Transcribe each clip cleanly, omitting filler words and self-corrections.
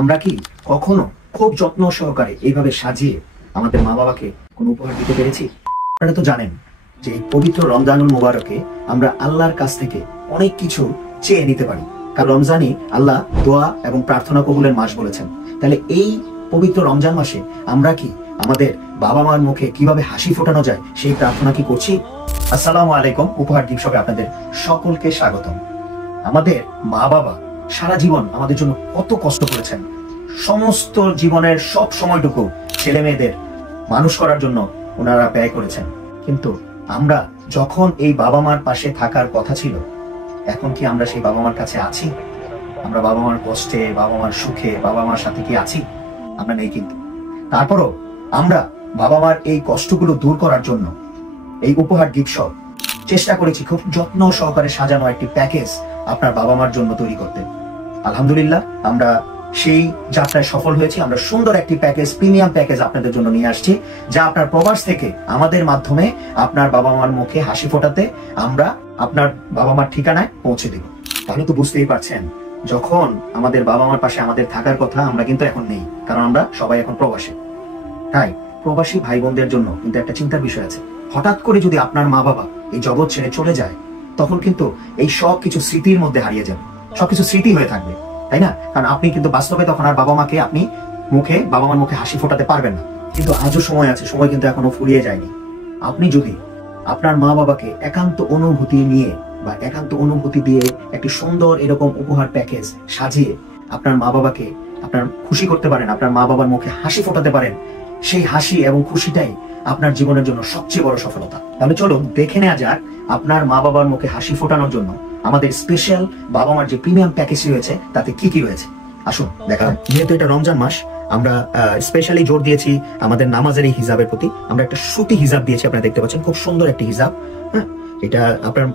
আমরা কি কখনো খুব যত্ন সহকারে এইভাবে সাজিয়ে আমাদের মা বাবাকে কোনো উপহার দিতে পেরেছি? আপনারা তো জানেন যে পবিত্র রমজানুল মুবারকে আমরা আল্লাহর কাছ থেকে অনেক কিছু চেয়ে নিতে পারি, কারণ রমজানই আল্লাহ দোয়া এবং প্রার্থনা কবুলের মাস বলেছেন। তাহলে এই পবিত্র রমজান মাসে আমরা কি আমাদের বাবা মার মুখে কিভাবে হাসি ফোটানো যায় সেই প্রার্থনা কি করছি? আসসালামু আলাইকুম, উপহার দিবসে আপনাদের সকলকে স্বাগতম। আমাদের মা বাবা সারা জীবন আমাদের জন্য কত কষ্ট করেছেন, সমস্ত জীবনের সব সময়টুকু ছেলে মেয়েদের মানুষ করার জন্য ওনারা ব্যয় করেছেন। কিন্তু আমরা যখন এই বাবা মার পাশে থাকার কথা ছিল, এখন কি আমরা সেই বাবা মার কাছে আছি? আমরা বাবা মার কষ্টে, বাবা মার সুখে, বাবা মার সাথে কি আছি? আমরা নেই। কিন্তু তারপরও আমরা বাবা মার এই কষ্টগুলো দূর করার জন্য এই উপহার গিফট শপ চেষ্টা করেছি খুব যত্ন সহকারে সাজানো একটি প্যাকেজ আপনার বাবা মার জন্য তৈরি করতে। আলহামদুলিল্লাহ, আমরা সেই যাত্রায় সফল হয়েছি। আমরা সুন্দর একটি প্যাকেজ, প্রিমিয়াম প্যাকেজ আপনাদের জন্য নিয়ে আসছি, যা আপনার প্রবাস থেকে আমাদের মাধ্যমে আপনার বাবা মার মুখে হাসি ফোটাতে আমরা আপনার বাবা মার ঠিকানায় পৌঁছে দেব। তাহলে তো বুঝতেই পারছেন, যখন আমাদের বাবা মার পাশে আমাদের থাকার কথা, আমরা কিন্তু এখন নেই, কারণ আমরা সবাই এখন প্রবাসে। তাই প্রবাসী ভাই বোনদের জন্য কিন্তু একটা চিন্তার বিষয় আছে। হঠাৎ করে যদি আপনার মা বাবা এই জগৎ ছেড়ে চলে যায়, তখন কিন্তু এই সব কিছু স্মৃতির মধ্যে হারিয়ে যাবে, সবকিছু স্মৃতি হয়ে থাকবে, তাই না? কারণ আপনি কিন্তু বাস্তবে তখন আর বাবা মাকে আপনি বাবা মার মুখে হাসি ফোটাতে পারবেন না। কিন্তু আজও সময় আছে, সময় কিন্তু এখনো ফুরিয়ে যায়নি। আপনি যদি আপনার মা বাবাকে একান্ত অনুভূতি নিয়ে বা একান্ত অনুভূতি দিয়ে একটি সুন্দর এরকম উপহার প্যাকেজ সাজিয়ে আপনার মা বাবাকে আপনার খুশি করতে পারেন, আপনার মা বাবার মুখে হাসি ফোটাতে পারেন, সেই হাসি এবং খুশিটাই আপনার জীবনের জন্য সবচেয়ে বড় সফলতা। তাহলে চলুন দেখে নেওয়া যাক আপনার মা বাবার মুখে হাসি ফোটানোর জন্য আমাদের স্পেশাল বাবা মার যে প্রিমিয়াম প্যাকেজ রয়েছে তাতে কি কি রয়েছে। আসুন দেখা। যেহেতু এটা রমজান মাস, আমরা স্পেশালি জোর দিয়েছি আমাদের নামাজের এই হিজাবের প্রতি। আমরা একটা সুতি হিজাব দিয়েছি, আপনারা দেখতে পাচ্ছেন, খুব সুন্দর একটি হিজাব। হ্যাঁ, এটা আপনার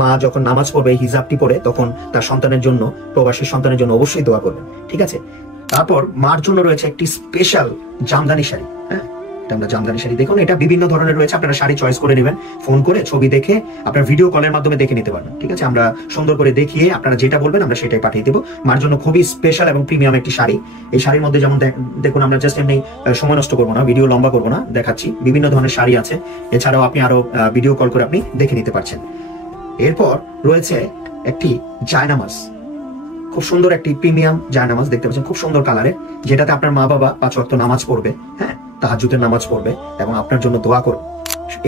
মা যখন নামাজ পড়বে এই হিজাবটি পরে, তখন তার সন্তানের জন্য, প্রবাসী সন্তানের জন্য অবশ্যই দোয়া করবেন, ঠিক আছে? তারপর মার জন্য রয়েছে একটি স্পেশাল জামদানি শাড়ি। হ্যাঁ, আমরা জামদানি শাড়ি, দেখুন এটা বিভিন্ন ধরনের রয়েছে, আপনারা শাড়ি চয়েস করে নেবেন, ফোন করে ছবি দেখে আপনার ভিডিও কলের মাধ্যমে দেখে নিতে পারবেন, ঠিক আছে? আমরা সুন্দর করে দেখিয়ে আপনারা যেটা বলবেন আমরা সেটাই পাঠিয়ে দেবো। মার জন্য খুবই স্পেশাল এবং প্রিমিয়াম একটি শাড়ি। এই শাড়ির মধ্যে যেমন দেখুন, আমরা জাস্ট এমনি সময় নষ্ট করবো না, ভিডিও লম্বা করবো না, দেখাচ্ছি বিভিন্ন ধরনের শাড়ি আছে। এছাড়াও আপনি আরো ভিডিও কল করে আপনি দেখে নিতে পারছেন। এরপর রয়েছে একটি জায়নামাজ, খুব সুন্দর একটি প্রিমিয়াম জায়নামাজ, দেখতে পাচ্ছেন, খুব সুন্দর কালারের, যেটাতে আপনার মা বাবা 5 ওয়াক্ত নামাজ পড়বে, হ্যাঁ, তাহাজ্জুদের নামাজ পড়বে এবং আপনার জন্য দোয়া করবে।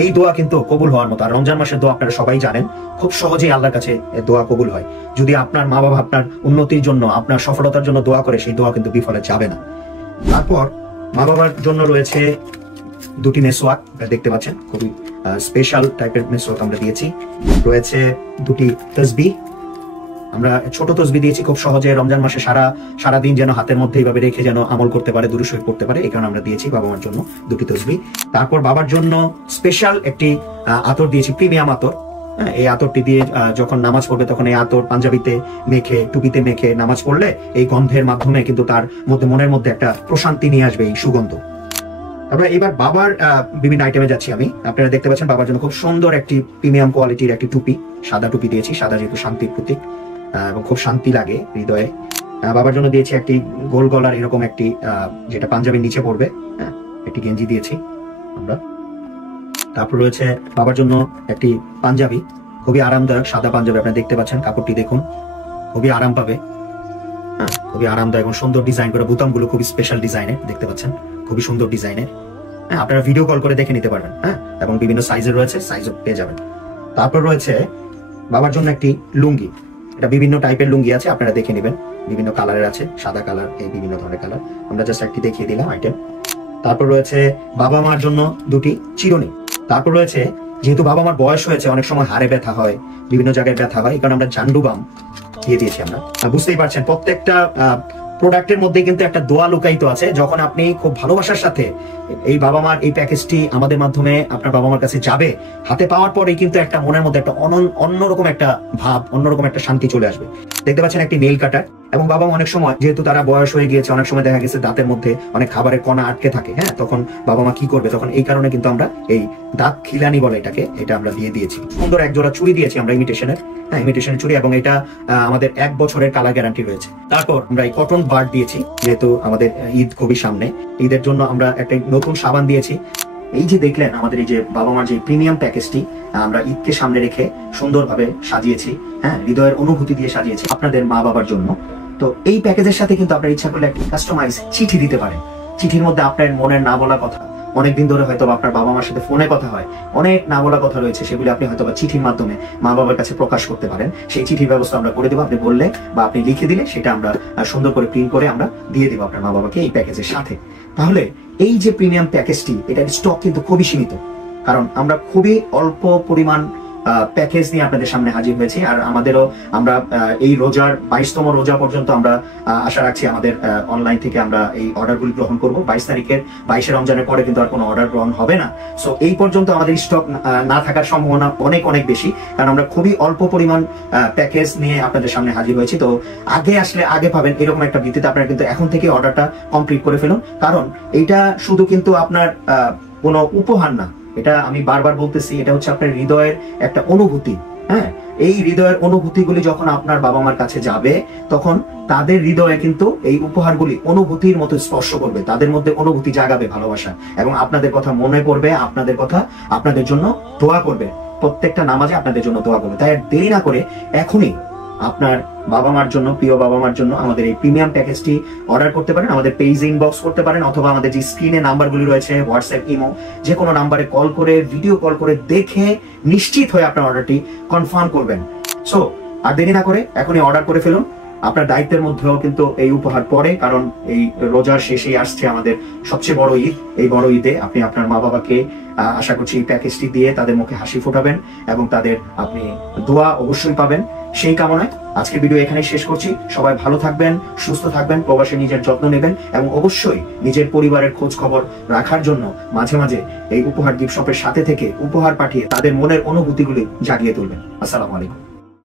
এই দোয়া কিন্তু কবুল হওয়ার মতো। আর রমজান মাসের দোয়া আপনারা সবাই জানেন, খুব সহজেই আল্লাহর কাছে দোয়া কবুল হয়। যদি আপনার মা বাবা আপনার উন্নতির জন্য, আপনার সফলতার জন্য দোয়া করে, সেই দোয়া কিন্তু বিফলে যাবে না। তারপর মা বাবার জন্য রয়েছে দুটি মেসওয়াক, দেখতে পাচ্ছেন, খুবই স্পেশাল টাইপের মেসওয়াক আমরা দিয়েছি। রয়েছে দুটি তাসবিহ, আমরা ছোট তসবি দিয়েছি, খুব সহজে রমজান মাসে সারাদিন যেন হাতের মধ্যে এইভাবে রেখে যেন আমল করতে পারে, দুরূদ শরীফ পড়তে পারে, এই কারণে আমরা দিয়েছি বাবা মার জন্য দুটি তসবি। তারপর বাবার জন্য স্পেশাল একটি আতর দিয়েছি, প্রিমিয়াম আতর। এই আতরটি দিয়ে যখন নামাজ পড়বে, তখন এই আতর পাঞ্জাবিতে মেখে, টুপিতে মেখে নামাজ পড়লে এই গন্ধের মাধ্যমে কিন্তু তার মনের মধ্যে একটা প্রশান্তি নিয়ে আসবে এই সুগন্ধ। তারপরে এবার বাবার বিভিন্ন আইটেমে যাচ্ছি আমি। আপনারা দেখতে পাচ্ছেন বাবার জন্য খুব সুন্দর একটি প্রিমিয়াম কোয়ালিটির একটি টুপি, সাদা টুপি দিয়েছি, সাদা যেহেতু শান্তির প্রতীক এবং খুব শান্তি লাগে হৃদয়ে। বাবার জন্য দিয়েছি একটি গোল গলার এরকম একটি, যেটা পাঞ্জাবির নিচে পড়বে, হ্যাঁ, একটি গেঞ্জি দিয়েছি আমরা। তারপর রয়েছে বাবার জন্য একটি পাঞ্জাবি, খুবই আরামদায়ক সাদা পাঞ্জাবি, আপনারা দেখতে পাচ্ছেন, কাপড়টি দেখুন, খুবই আরাম পাবে, হ্যাঁ, খুবই আরামদায়ক এবং সুন্দর ডিজাইন করা, বোতামগুলো খুবই স্পেশাল ডিজাইনের, দেখতে পাচ্ছেন, খুবই সুন্দর ডিজাইনের। হ্যাঁ, আপনারা ভিডিও কল করে দেখে নিতে পারবেন, হ্যাঁ, এবং বিভিন্ন সাইজের রয়েছে, সাইজও পেয়ে যাবেন। তারপর রয়েছে বাবার জন্য একটি লুঙ্গি, এটা বিভিন্ন টাইপের লুঙ্গি আছে, আপনারা দেখে নেবেন, বিভিন্ন কালারের আছে, সাদা কালার, এই বিভিন্ন ধরনের কালার, আমরা জাস্ট একটি দেখিয়ে দিলাম আইটেম। তারপর রয়েছে বাবা মার জন্য দুটি চিরুনি। তারপর রয়েছে, যেহেতু বাবা মার বয়স হয়েছে, অনেক সময় হাড়ে ব্যথা হয়, বিভিন্ন জায়গায় ব্যথা হয়, এই কারণে আমরা জান্ডুবাম দিয়ে দিয়েছি আমরা। বুঝতেই পারছেন, প্রত্যেকটা প্রোডাক্টের মধ্যে কিন্তু একটা দোয়া লুকায়িত আছে। যখন আপনি খুব ভালোবাসার সাথে এই বাবা মার এই প্যাকেজটি আমাদের মাধ্যমে আপনার বাবা মার কাছে যাবে, হাতে পাওয়ার পরেই কিন্তু একটা মনের মধ্যে একটা অন্যরকম একটা ভাব, অন্যরকম একটা শান্তি চলে আসবে। দেখতে পাচ্ছেন একটি নেল কাটার, এবং বাবা মা অনেক সময় যেহেতু তারা বয়স হয়ে গিয়েছে, অনেক সময় দেখা গেছে দাঁতের মধ্যে অনেক খাবারের কণা আটকে থাকে, হ্যাঁ, তখন বাবা মা কি করবে, তখন এই কারণে কিন্তু আমরা এই দাঁত খিলানি বলে এটাকে, এটা আমরা দিয়ে দিয়েছি। সুন্দর এক জোড়া চুড়ি দিয়েছি আমরা ইমিটেশনের, হ্যাঁ, ইমিটেশনের চুড়ি, এবং এটা আমাদের 1 বছরের কালার গ্যারান্টি রয়েছে। তারপর আমরা এই কটন বার্ড দিয়েছি, যেহেতু আমাদের ঈদ খুবই সামনে, ঈদের জন্য আমরা একটা নতুন সাবান দিয়েছি। এই যে দেখলেন আমাদের এই যে বাবা মার যে প্রিমিয়াম প্যাকেজটি আমরা ঈদকে সামনে রেখে সুন্দরভাবে সাজিয়েছি, হ্যাঁ, হৃদয়ের অনুভূতি দিয়ে সাজিয়েছি আপনাদের মা বাবার জন্য। তো এই প্যাকেজের সাথে কিন্তু আপনার ইচ্ছা করলে একটি কাস্টমাইজ চিঠি দিতে পারেন। চিঠির মধ্যে আপনার মনের না বলা কথা, অনেকদিন ধরে হয়তো আপনার বাবা মার সাথে ফোনে কথা হয়, অনেক না বলা কথা রয়েছে, সেগুলি আপনি হয়তো চিঠির মাধ্যমে মা বাবার কাছে প্রকাশ করতে পারেন। সেই চিঠির ব্যবস্থা আমরা করে দেবো। আপনি বললে বা আপনি লিখে দিলে সেটা আমরা সুন্দর করে প্রিন্ট করে আমরা দিয়ে দেবো আপনার মা বাবাকে এই প্যাকেজের সাথে। তাহলে এই যে প্রিমিয়াম প্যাকেজটি, এটার স্টক কিন্তু খুবই সীমিত, কারণ আমরা খুবই অল্প পরিমাণ প্যাকেজ নিয়ে আপনাদের সামনে হাজির হয়েছি। আর আমাদেরও আমরা এই রোজার 22তম রোজা পর্যন্ত আমরা আশা রাখছি আমাদের অনলাইন থেকে আমরা এই অর্ডারগুলি গ্রহণ করব। 22 তারিখের 22 রমজানের পরে কিন্তু আর কোনো অর্ডার গ্রহণ হবে না। সো এই পর্যন্ত আমাদের স্টক না থাকার সম্ভাবনা অনেক অনেক বেশি, কারণ আমরা খুবই অল্প পরিমাণ প্যাকেজ নিয়ে আপনাদের সামনে হাজির হয়েছি। তো আগে আসলে আগে পাবেন এরকম একটা ভিত্তিতে আপনারা কিন্তু এখন থেকে অর্ডারটা কমপ্লিট করে ফেলুন, কারণ এইটা শুধু কিন্তু আপনার কোনো উপহার না, এটা আমি বারবার বলতেছি, এটা হচ্ছে আপনার হৃদয়ের একটা অনুভূতি। হ্যাঁ, এই হৃদয়ের অনুভূতিগুলি যখন আপনার বাবা মার কাছে যাবে, তখন তাদের হৃদয়ে কিন্তু এই উপহারগুলি অনুভূতির মতো স্পর্শ করবে, তাদের মধ্যে অনুভূতি জাগাবে, ভালোবাসা, এবং আপনাদের কথা মনে করবে, আপনাদের কথা আপনাদের জন্য দোয়া করবে, প্রত্যেকটা নামাজে আপনাদের জন্য দোয়া করবে। তাই দেরি না করে এখনই আপনার বাবা মার জন্য, প্রিয় বাবা মার জন্য আমাদের এই প্রিমিয়াম প্যাকেজটি অর্ডার করতে পারেন। আমাদের পেজে ইনবক্স করতে পারেন, অথবা আমাদের যে স্ক্রিনে নাম্বারগুলি রয়েছে, হোয়াটসঅ্যাপ, ইমো, যে কোনো নাম্বারে কল করে, ভিডিও কল করে দেখে নিশ্চিত হয়ে আপনার অর্ডারটি কনফার্ম করবেন। সো আর দেরি না করে এখনই অর্ডার করে ফেলুন। আপনার দায়িত্বের মধ্যেও কিন্তু এই উপহার পড়ে, কারণ এই রোজার শেষেই আসছে আমাদের সবচেয়ে বড় ঈদ। এই বড় ঈদে আপনি আপনার মা বাবাকে আশা করছি এই প্যাকেজটি দিয়ে তাদের মুখে হাসি ফোটাবেন, এবং তাদের আপনি দোয়া অবশ্যই পাবেন। সেই কামনায় আজকের ভিডিও এখানেই শেষ করছি। সবাই ভালো থাকবেন, সুস্থ থাকবেন, প্রবাসে নিজের যত্ন নেবেন, এবং অবশ্যই নিজের পরিবারের খোঁজ খবর রাখার জন্য মাঝে মাঝে এই উপহার গিফট শপের সাথে থেকে উপহার পাঠিয়ে তাদের মনের অনুভূতিগুলি জাগিয়ে তুলবেন। আসসালামু আলাইকুম।